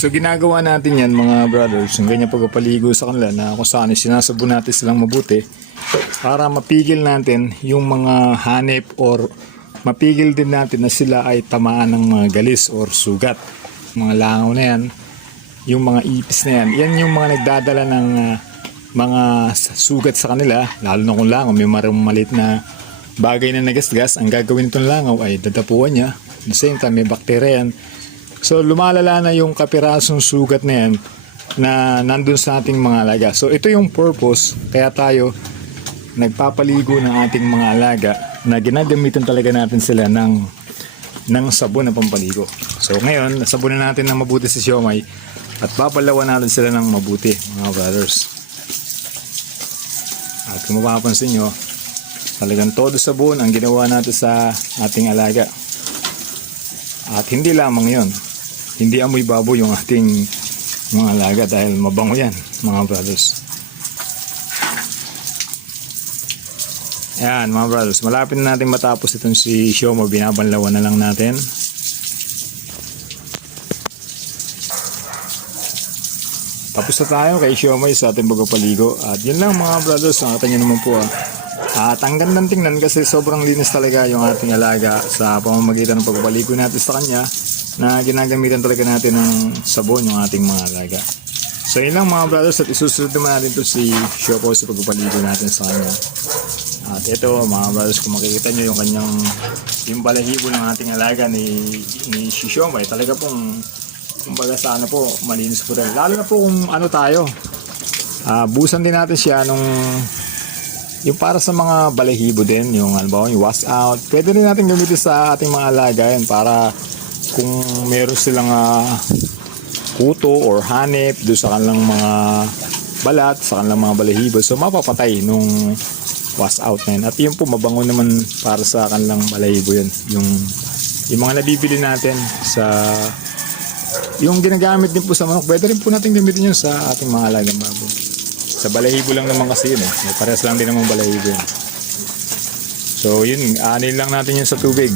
So ginagawa natin yan mga brothers, yung ganyan pagpapaligo sa kanila na kung saan sinasabon natin silang mabuti para mapigil natin yung mga hanip or mapigil din natin na sila ay tamaan ng mga galis or sugat. Mga langaw na yan, yung mga ipis na yan, yan yung mga nagdadala ng mga sugat sa kanila, lalo na kung langaw, may maliit na bagay na nagasgas, ang gagawin nitong langaw ay dadapuan niya. At the same time, may bacteria yan. So lumalala na yung kapirasong sugat na yan na nandun sa ating mga alaga. So ito yung purpose kaya tayo nagpapaligo ng ating mga alaga na ginagamitan talaga natin sila ng sabon na pampaligo. So ngayon, nasabunan natin ng mabuti si Siomay at papalawan natin sila ng mabuti mga brothers. At kung mapapansin nyo, talagang todo sabon ang ginawa natin sa ating alaga. At hindi lamang yon, hindi amoy baboy yung ating mga alaga dahil mabango yan mga brothers. Yan mga brothers, malapit na natin matapos itong si Siomay, binabanlawan na lang natin. Tapos na tayo kay Siomay sa ating pagpapaligo. At yun lang mga brothers, nakita nyo naman po At ang gandang tingnan kasi sobrang linis talaga yung ating alaga sa pamamagitan ng pagpapaligo natin sa kanya na ginagamitan talaga natin ng sabon yung ating mga alaga. So yun lang mga brothers, at isusunod naman natin to si Siomay sa pagpapaligo natin sa kanya. At ito mga brothers, kung makikita nyo yung balahibo ng ating alaga ni Siomay, talaga pong kumbaga sana po malinis po rin. Lalo na po kung ano tayo, busan din natin siya yung para sa mga balahibo din, yung halimbawa yung wash out, pwede rin natin gamitin sa ating mga alaga yan para kung meron silang kuto or hanip doon sa kanilang mga balat, sa kanilang mga balahibo, so mapapatay nung wash out na yun. At yun po, mabango naman para sa kanilang balahibo yun, yung mga nabibili natin sa yung ginagamit din po sa manok, pwede rin po natin gamitin yun sa ating mga alagang baboy. Sa balahibo lang naman kasi yun may parehas lang din naman balahibo yun. So yun, aanin lang natin yun sa tubig,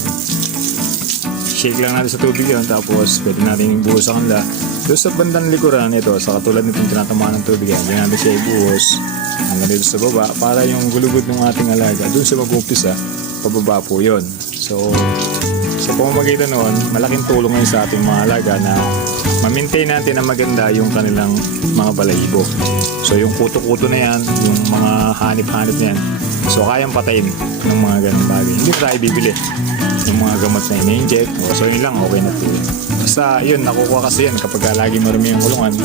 shake lang natin sa tubig yun, tapos pwede natin ibuhos sa kanila doon sa bandang likuran ito, sa katulad nitong tinatamaan ng tubig yan, hindi natin siya ibuhos hanggang dito sa baba para yung gulugod ng ating alaga doon sa mag-umpisa, pababa po yun. So sa pamamagitan noon, malaking tulong ngayon sa ating mga alaga na ma-maintain natin na maganda yung kanilang mga balahibo. So yung kuto-kuto na yan, yung mga hanip-hanip na yan, so kayang patayin ng mga ganang bagay. Hindi tayo bibili yung mga gamot na ina-inject. So yun lang, okay na po yun. Basta yun, nakukuha kasi yan kapag lagi marami yung kulungan,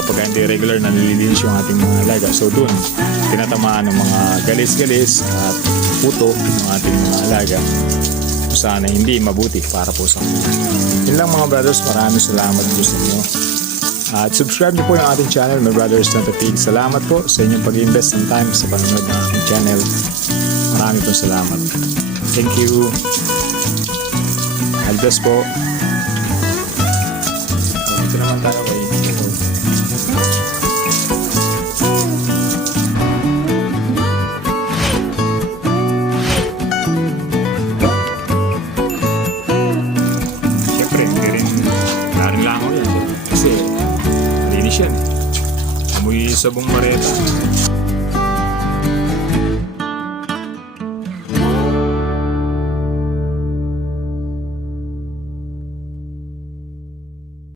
kapag hindi regular na nililinis yung ating mga alaga. So dun, tinatamaan ng mga galis-galis at puto ng ating mga alaga. Sana hindi mabuti para po sa amin. Yun lang mga brothers, maraming salamat po sa inyo. At subscribe niyo po yung ating channel, My Brothers Not a Pig. Salamat po sa inyong pag-invest ng time sa panonood ng ating channel. Maraming po salamat. Thank you. God bless po. Dito naman tayo kay amoy sabong mareta.